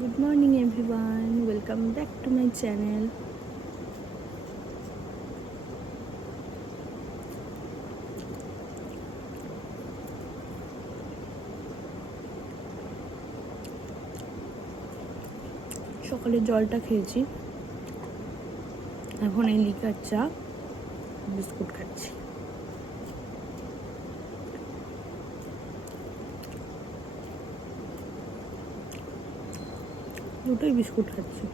Good morning everyone, welcome back to my channel. সকালে জলটা খেয়েছি, এখন এই লিকার চা বিস্কুট খাচ্ছি। দুটোই বিস্কুট খাচ্ছি।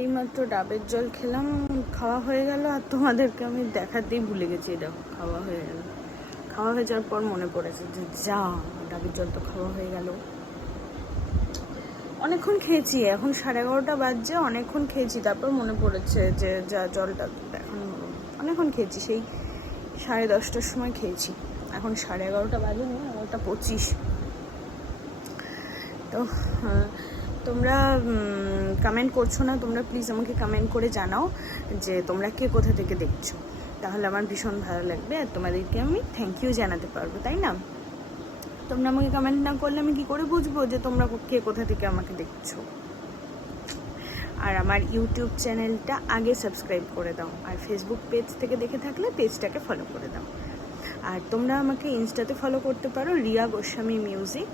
এইমাত্র ডাবের জল খেলাম, খাওয়া হয়ে গেল, আর তোমাদেরকে আমি দেখাতেই ভুলে গেছি এটা খাওয়া হয়ে গেল। খাওয়া হয়ে যাওয়ার পর মনে পড়েছে যে যা ডাবের জল তো খাওয়া হয়ে গেল। অনেকক্ষণ খেয়েছি, এখন 11:30 বাজছে, অনেকক্ষণ খেয়েছি, তারপর মনে পড়েছে যে যা জলটা এখন অনেকক্ষণ খেয়েছি, সেই 10:30টার সময় খেয়েছি, এখন 11:30 বাজেনি, 11:25। তো তোমরা কমেন্ট করছো না, তোমরা প্লিজ আমাকে কমেন্ট করে জানাও যে তোমরা কে কোথা থেকে দেখছো, তাহলে আমার ভীষণ ভালো লাগবে আর তোমাদেরকে আমি থ্যাংক ইউ জানাতে পারবো, তাই না? তোমরা আমাকে কমেন্ট না করলে আমি কি করে বুঝবো যে তোমরা কে কোথা থেকে আমাকে দেখছো? আর আমার ইউটিউব চ্যানেলটা আগে সাবস্ক্রাইব করে দাও, আর ফেসবুক পেজ থেকে দেখে থাকলে পেজটাকে ফলো করে দাও। আর তোমরা আমাকে ইনস্টাতে ফলো করতে পারো, রিয়া গোস্বামী মিউজিক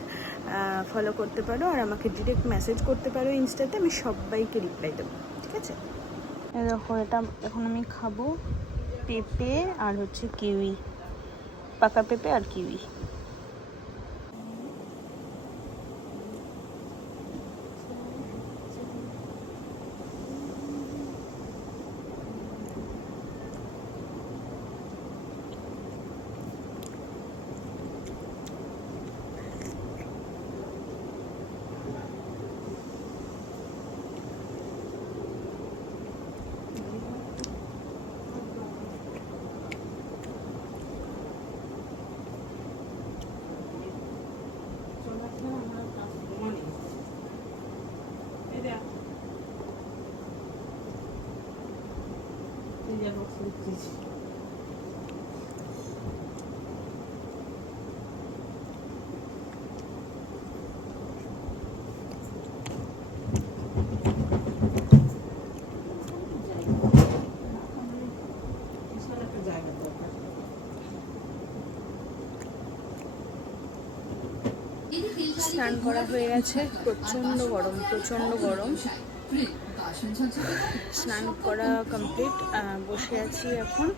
ফলো করতে পারো, আর আমাকে ডিরেক্ট মেসেজ করতে পারো ইনস্টাতে, আমি সবাইকে রিপ্লাই দেবো, ঠিক আছে? দেখো, এটা এখন আমি খাবো পেঁপে আর হচ্ছে কিউই, পাকা পেঁপে আর কিউই। স্নান করা হয়ে গেছে, প্রচণ্ড গরম, প্রচণ্ড গরম। স্নান করা কমপ্লিট, বসে আছি এখন,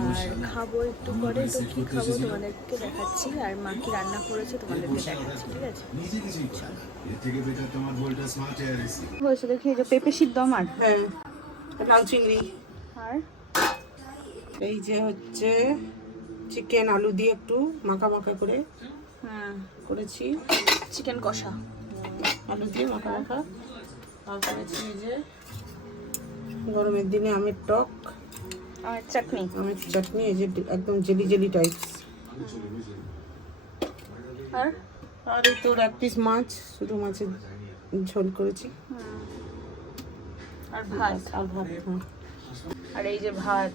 আর খাবো একটু পরে। তো কি খাবো তোমাদেরকে দেখাচ্ছি, আর মা কি রান্না করেছে তোমাদেরকে দেখাচ্ছি, ঠিক আছে? হয়েছে দেখি, এই যে পেঁপে সিদ্ধ আমার, হ্যাঁ, লাউ চিংড়ি, আর এই যে হচ্ছে চিকেন আলু দিয়ে একটু মাখা মাখা করে করেছি, চিকেন কষা আলু দিয়ে মাখা মাখা। আর করেছি এই যে গরমের দিনে আমের টক, আমের চাটনি, আমের চাটনি, এই যে একদম জেলি জেলি টাইপস। আর আর এই তোর 1 পিস মাছ, শুধু মাছের ঝোল করেছি, আর ভাত, আর ভাত। হ্যাঁ, আর এই যে ভাত।